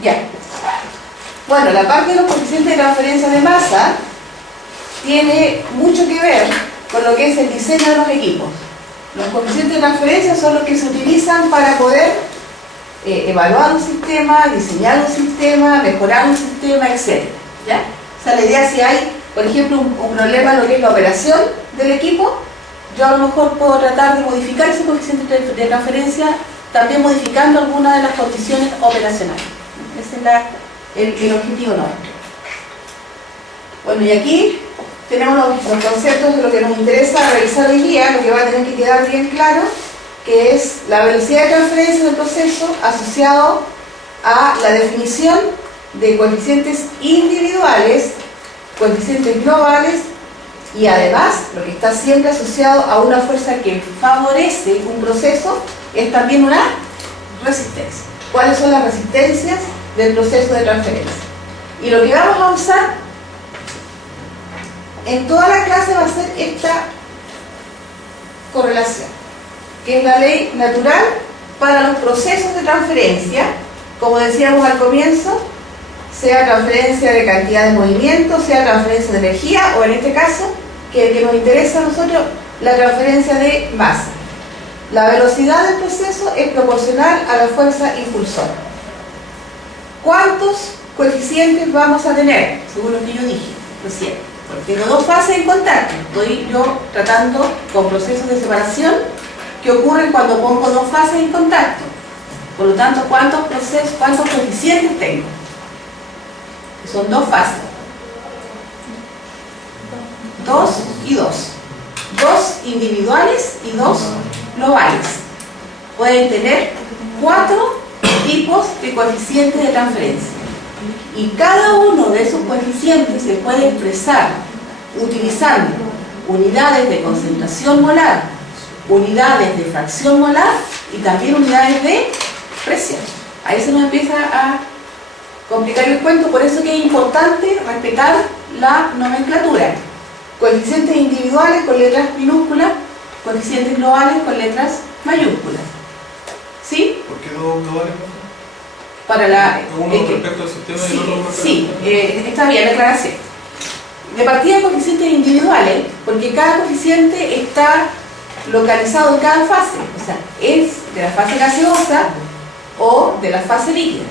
Ya. Bueno, la parte de los coeficientes de transferencia de masa tiene mucho que ver con lo que es el diseño de los equipos. Los coeficientes de transferencia son los que se utilizan para poder evaluar un sistema, diseñar un sistema, mejorar un sistema, etc. ¿Ya? O sea, la idea es si hay, por ejemplo, un problema en lo que es la operación del equipo, yo a lo mejor puedo tratar de modificar ese coeficiente de transferencia también modificando algunas de las condiciones operacionales. Ese es el objetivo nuestro. Bueno, y aquí tenemos los conceptos de lo que nos interesa revisar hoy día, lo que va a tener que quedar bien claro, que es la velocidad de transferencia del proceso asociado a la definición de coeficientes individuales, coeficientes globales y además lo que está siempre asociado a una fuerza que favorece un proceso es también una resistencia. ¿Cuáles son las resistencias del proceso de transferencia? Y lo que vamos a usar en toda la clase va a ser esta correlación, que es la ley natural para los procesos de transferencia, como decíamos al comienzo, sea transferencia de cantidad de movimiento, sea transferencia de energía, o en este caso, que nos interesa a nosotros, la transferencia de masa. La velocidad del proceso es proporcional a la fuerza impulsora. ¿Cuántos coeficientes vamos a tener? Según lo que yo dije recién. Porque tengo dos fases en contacto. Estoy yo tratando con procesos de separación que ocurren cuando pongo dos fases en contacto. Por lo tanto, ¿cuántos coeficientes tengo? Son dos fases. 2 y 2. 2 individuales y 2 globales. Pueden tener 4 tipos de coeficientes de transferencia. Y cada uno de esos coeficientes se puede expresar utilizando unidades de concentración molar, unidades de fracción molar y también unidades de presión. Ahí se nos empieza a complicar el cuento, por eso que es importante respetar la nomenclatura. Coeficientes individuales con letras minúsculas, coeficientes globales con letras mayúsculas. ¿Sí? ¿Por qué dos globales? Para la, uno respecto al sistema y el otro respecto al sí, está bien la aclaración. De partida de coeficientes individuales, porque cada coeficiente está localizado en cada fase, o sea, es de la fase gaseosa o de la fase líquida.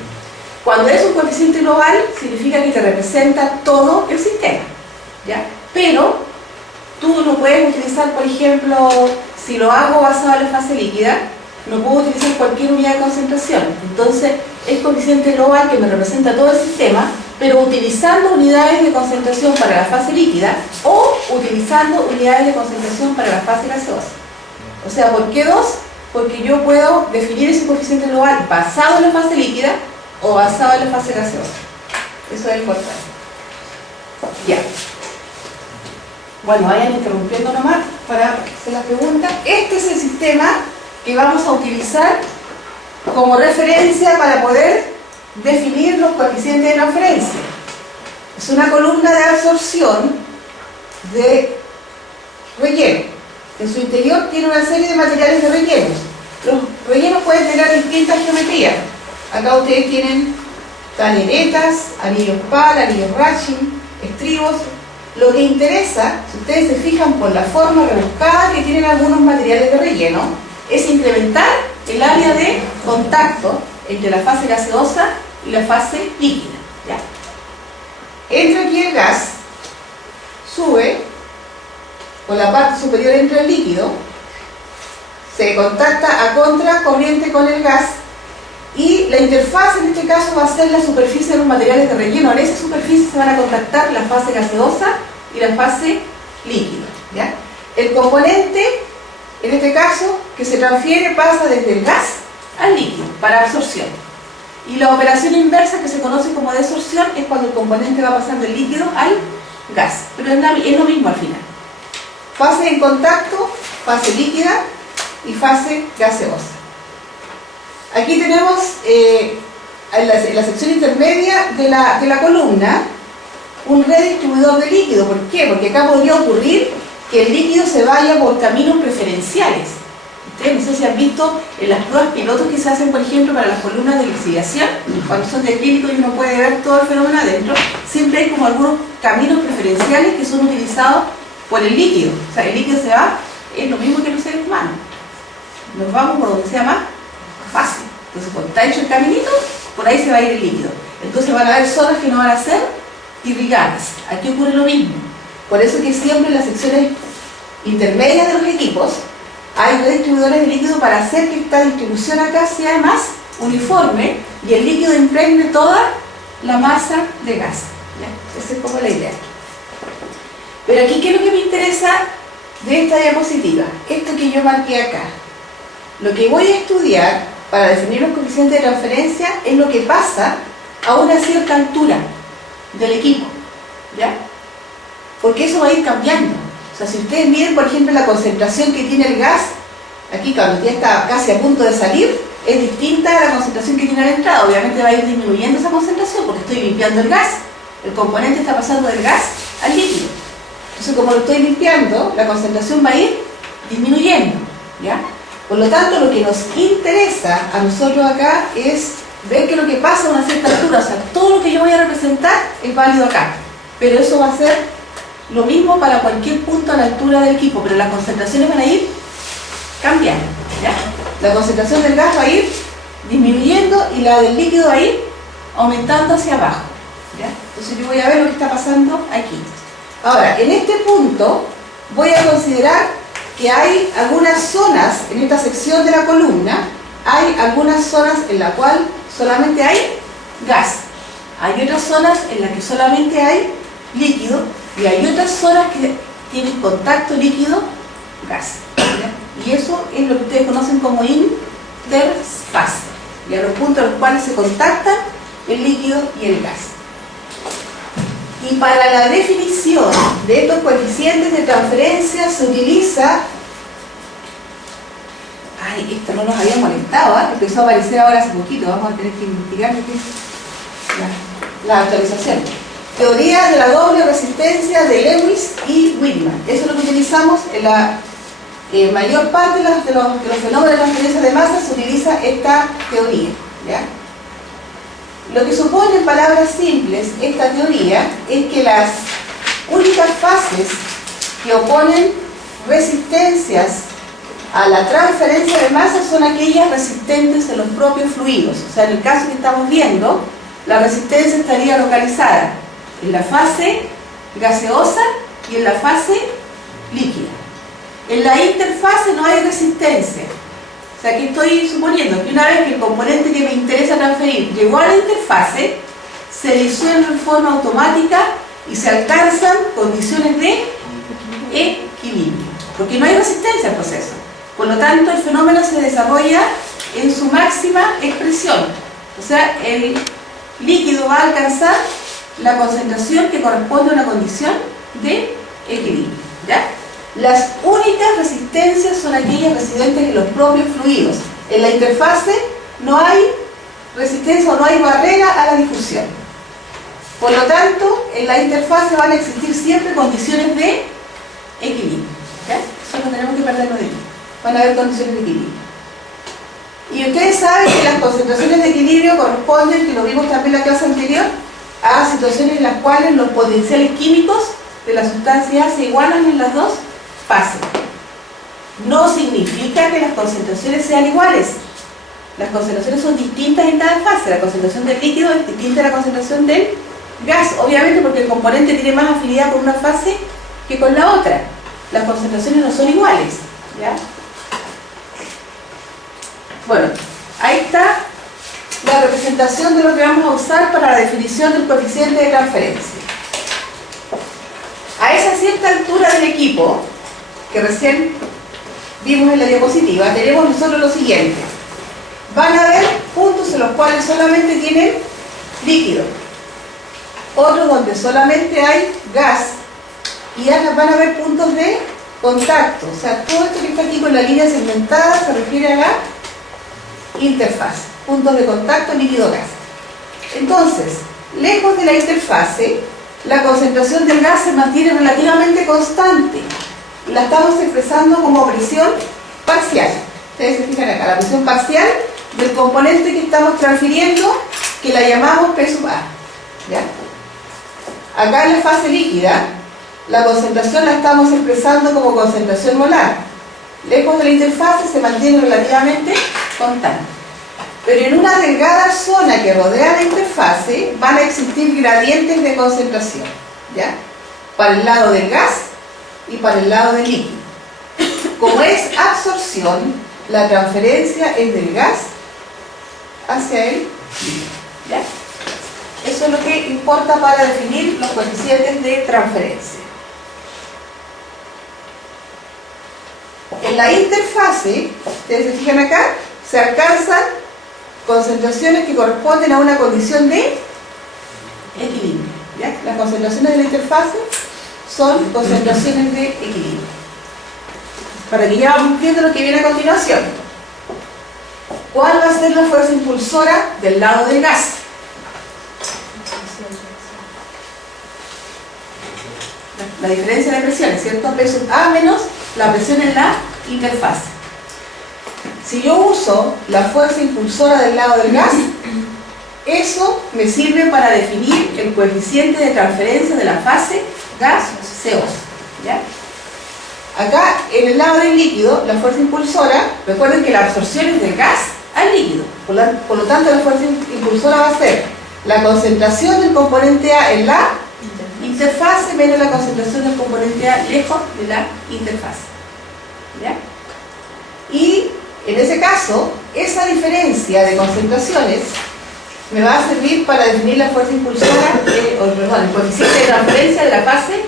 Cuando es un coeficiente global, significa que te representa todo el sistema, ¿ya? Pero tú no puedes utilizar, por ejemplo, si lo hago basado en la fase líquida, no puedo utilizar cualquier unidad de concentración. Entonces, es coeficiente global que me representa todo el sistema, pero utilizando unidades de concentración para la fase líquida o utilizando unidades de concentración para la fase gaseosa. O sea, ¿por qué dos? Porque yo puedo definir ese coeficiente global basado en la fase líquida o basado en la fase gaseosa. Eso es importante. Ya. Bueno, vayan interrumpiendo nomás para hacer la pregunta. Este es el sistema que vamos a utilizar como referencia para poder definir los coeficientes de transferencia. Es una columna de absorción de relleno. En su interior tiene una serie de materiales de rellenos. Los rellenos pueden tener distintas geometrías. Acá ustedes tienen taleretas, anillos PAL, anillos Ratchin, estribos. Lo que interesa, si ustedes se fijan por la forma rebuscada que tienen algunos materiales de relleno, es incrementar el área de contacto entre la fase gaseosa y la fase líquida. ¿Ya? Entra aquí el gas, sube, por la parte superior entra el líquido, se contacta a contracorriente con el gas y la interfaz en este caso va a ser la superficie de los materiales de relleno. En esa superficie se van a contactar la fase gaseosa y la fase líquida. ¿Ya? El componente, en este caso, que se transfiere pasa desde el gas al líquido para absorción. Y la operación inversa, que se conoce como desorción, es cuando el componente va pasando del líquido al gas. Pero es lo mismo al final. Fase en contacto, fase líquida y fase gaseosa. Aquí tenemos en la sección intermedia de la columna un redistribuidor de líquido. ¿Por qué? Porque acá podría ocurrir que el líquido se vaya por caminos preferenciales. ustedes no sé si han visto en las pruebas pilotos que se hacen, por ejemplo, para las columnas de lixiviación, cuando son de acrílico y uno puede ver todo el fenómeno adentro, siempre hay como algunos caminos preferenciales que son utilizados por el líquido. O sea, el líquido se va, es lo mismo que los seres humanos. Nos vamos por donde sea más fácil. Entonces, cuando está hecho el caminito, por ahí se va a ir el líquido. Entonces van a haber zonas que no van a ser irrigadas. Aquí ocurre lo mismo. Por eso que siempre en las secciones intermedias de los equipos hay redistribuidores de líquido para hacer que esta distribución acá sea más uniforme y el líquido impregne toda la masa de gas. ¿Ya? Esa es como la idea. Pero aquí, ¿qué es lo que me interesa de esta diapositiva? Esto que yo marqué acá. Lo que voy a estudiar para definir los coeficientes de transferencia es lo que pasa a una cierta altura del equipo, ¿ya? Porque eso va a ir cambiando. O sea, si ustedes miden, por ejemplo, la concentración que tiene el gas, aquí cuando ya está casi a punto de salir, es distinta a la concentración que tiene a la entrada. Obviamente va a ir disminuyendo esa concentración porque estoy limpiando el gas. El componente está pasando del gas al líquido. Entonces, como lo estoy limpiando, la concentración va a ir disminuyendo, ¿ya? Por lo tanto, lo que nos interesa a nosotros acá es ver que lo que pasa a una cierta altura, o sea, todo lo que yo voy a representar es válido acá. Pero eso va a ser lo mismo para cualquier punto a la altura del equipo, pero las concentraciones van a ir cambiando, ¿ya? La concentración del gas va a ir disminuyendo y la del líquido va a ir aumentando hacia abajo, ¿ya? Entonces yo voy a ver lo que está pasando aquí. Ahora, en este punto voy a considerar que hay algunas zonas en esta sección de la columna, hay algunas zonas en las cuales solamente hay gas, hay otras zonas en las que solamente hay líquido y hay otras zonas que tienen contacto líquido-gas. Y eso es lo que ustedes conocen como interfase, y a los puntos en los cuales se contactan el líquido y el gas. Y para la definición de estos coeficientes de transferencia se utiliza... Ay, esto no nos había molestado, ¿eh? Empezó a aparecer ahora hace poquito, vamos a tener que investigar qué es la actualización. Teoría de la doble resistencia de Lewis y Widman. Eso es lo que utilizamos en la mayor parte de los fenómenos de transferencia de masa, se utiliza esta teoría, ¿ya? Lo que supone, en palabras simples, esta teoría es que las únicas fases que oponen resistencias a la transferencia de masa son aquellas resistentes en los propios fluidos. O sea, en el caso que estamos viendo, la resistencia estaría localizada en la fase gaseosa y en la fase líquida. En la interfase no hay resistencia. O sea, que estoy suponiendo que una vez que el componente que me interesa transferir llegó a la interfase, se disuelve en forma automática y se alcanzan condiciones de equilibrio, porque no hay resistencia al proceso. Por lo tanto, el fenómeno se desarrolla en su máxima expresión. O sea, el líquido va a alcanzar la concentración que corresponde a una condición de equilibrio, ¿ya? Las únicas resistencias son aquellas residentes en los propios fluidos. En la interfase no hay resistencia o no hay barrera a la difusión. Por lo tanto, en la interfase van a existir siempre condiciones de equilibrio, ¿ya? Eso no tenemos que perderlo de vista. Van a haber condiciones de equilibrio. Y ustedes saben que las concentraciones de equilibrio corresponden, que lo vimos también en la clase anterior, a situaciones en las cuales los potenciales químicos de la sustancia se igualan en las dos fases. No significa que las concentraciones sean iguales. Las concentraciones son distintas en cada fase. La concentración del líquido es distinta a la concentración del gas, obviamente porque el componente tiene más afinidad con una fase que con la otra. Las concentraciones no son iguales, ¿ya? Bueno, ahí está la representación de lo que vamos a usar para la definición del coeficiente de transferencia. A esa cierta altura del equipo, que recién vimos en la diapositiva, tenemos nosotros lo siguiente. Van a haber puntos en los cuales solamente tienen líquido, otros donde solamente hay gas, y van a haber puntos de contacto. O sea, todo esto que está aquí con la línea segmentada se refiere a la interfase, puntos de contacto líquido-gas. Entonces, lejos de la interfase, la concentración del gas se mantiene relativamente constante y la estamos expresando como presión parcial. ustedes se fijan acá, la presión parcial del componente que estamos transfiriendo, que la llamamos P sub A. ¿Ya? Acá en la fase líquida, la concentración la estamos expresando como concentración molar. Lejos de la interfase se mantiene relativamente constante. Pero en una delgada zona que rodea la interfase van a existir gradientes de concentración, ¿ya? Para el lado del gas y para el lado del líquido. Como es absorción, la transferencia es del gas hacia el líquido, ¿ya? Eso es lo que importa para definir los coeficientes de transferencia. En la interfase, ustedes se fijan acá, se alcanzan concentraciones que corresponden a una condición de equilibrio, ¿ya? Las concentraciones de la interfase son concentraciones de equilibrio. Para que ya vamos viendo lo que viene a continuación. ¿Cuál va a ser la fuerza impulsora del lado del gas? La diferencia de presiones, ¿cierto? P sub A menos la presión en la interfase. Si yo uso la fuerza impulsora del lado del gas, eso me sirve para definir el coeficiente de transferencia de la fase gas-gaseosa, ¿ya? Acá, en el lado del líquido, la fuerza impulsora, recuerden que la absorción es del gas al líquido. Por lo tanto, la fuerza impulsora va a ser la concentración del componente A en la interfase menos la concentración del componente A lejos de la interfase, ¿ya? Y en ese caso, esa diferencia de concentraciones me va a servir para definir la fuerza impulsora, el coeficiente de transferencia de la fase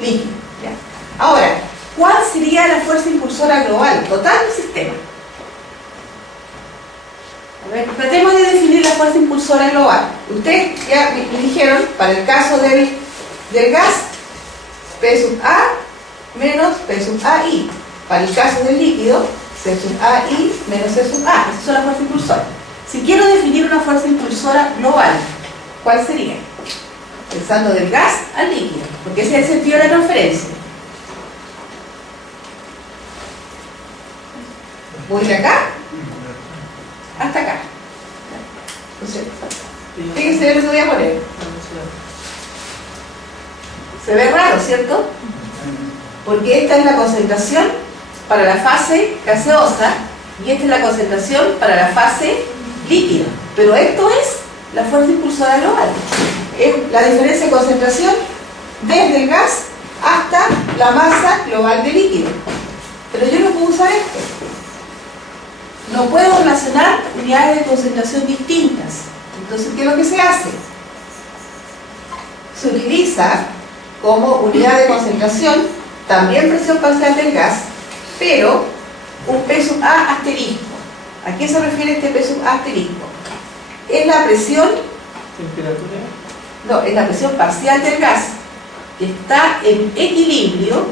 líquida, ¿ya? Ahora, ¿cuál sería la fuerza impulsora global total del sistema? A ver, tratemos de definir la fuerza impulsora global. Ustedes ya me dijeron, para el caso del gas, P sub A menos P sub AI. Para el caso del líquido, C sub AI menos C sub A. Esas son las fuerzas impulsoras. Si quiero definir una fuerza impulsora global, ¿cuál sería? Pensando del gas al líquido, porque ese es el sentido de la transferencia. Voy de acá hasta acá. Entonces, fíjense lo que voy a poner. Se ve raro, ¿cierto? Porque esta es la concentración para la fase gaseosa y esta es la concentración para la fase líquida. Pero esto es la fuerza impulsora global. Es la diferencia de concentración desde el gas hasta la masa global de líquido. Pero yo no puedo usar esto. No puedo relacionar unidades de concentración distintas. Entonces, ¿qué es lo que se hace? Se utiliza como unidad de concentración también presión parcial del gas, pero un P sub A asterisco. ¿A qué se refiere este P sub A asterisco? Es la presión, ¿Temperatura? no, es la presión parcial del gas que está en equilibrio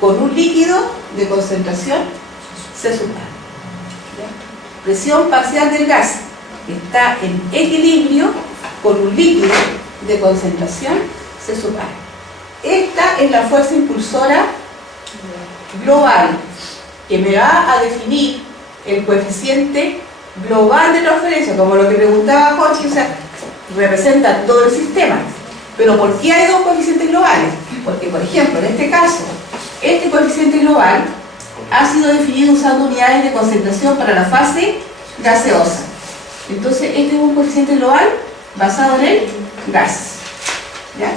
con un líquido de concentración C sub A. Presión parcial del gas que está en equilibrio con un líquido de concentración C sub A. Esta es la fuerza impulsora global que me va a definir el coeficiente global de transferencia, como lo que preguntaba Jorge, o sea, representa todo el sistema. Pero ¿por qué hay dos coeficientes globales? Porque, por ejemplo, en este caso, este coeficiente global ha sido definido usando unidades de concentración para la fase gaseosa. Entonces, este es un coeficiente global basado en el gas, ¿ya?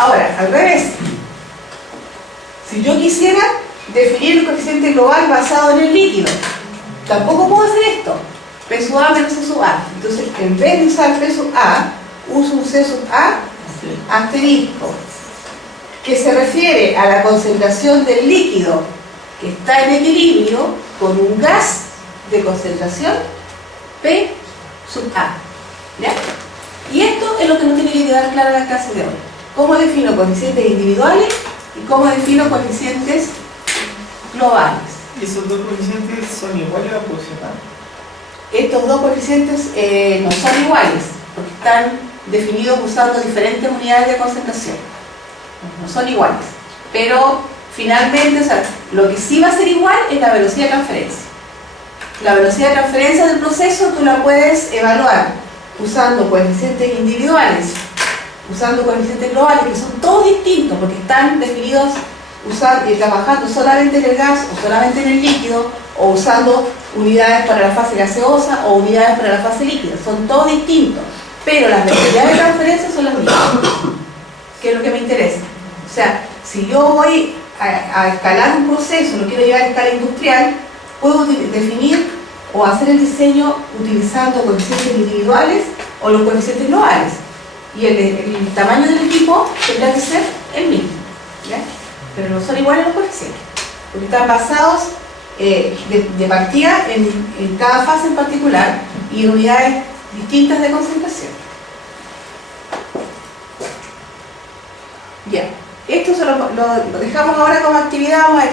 Ahora, al revés, si yo quisiera definir el coeficiente global basado en el líquido, tampoco puedo hacer esto. P sub A menos C sub A. Entonces, en vez de usar P sub A, uso un C sub A asterisco, que se refiere a la concentración del líquido que está en equilibrio con un gas de concentración P sub A, ¿ya? Y esto es lo que nos tiene que quedar claro en la clase de hoy. ¿Cómo defino coeficientes individuales y cómo defino coeficientes globales? ¿Y esos dos coeficientes son iguales o proporcionales? Estos dos coeficientes no son iguales, porque están definidos usando diferentes unidades de concentración. No son iguales. Pero finalmente, o sea, lo que sí va a ser igual es la velocidad de transferencia. La velocidad de transferencia del proceso tú la puedes evaluar usando coeficientes individuales, usando coeficientes globales, que son todos distintos porque están definidos trabajando solamente en el gas o solamente en el líquido, o usando unidades para la fase gaseosa o unidades para la fase líquida. Son todos distintos, pero las velocidades de transferencia son las mismas, que es lo que me interesa. O sea, si yo voy a escalar un proceso, lo quiero llevar a escala industrial, puedo definir o hacer el diseño utilizando coeficientes individuales o los coeficientes globales. Y el tamaño del equipo tendrá que ser el mismo, ¿ya? Pero no son iguales los coeficientes, porque están basados de partida en cada fase en particular y en unidades distintas de concentración. Ya, esto lo dejamos ahora como actividad. Vamos a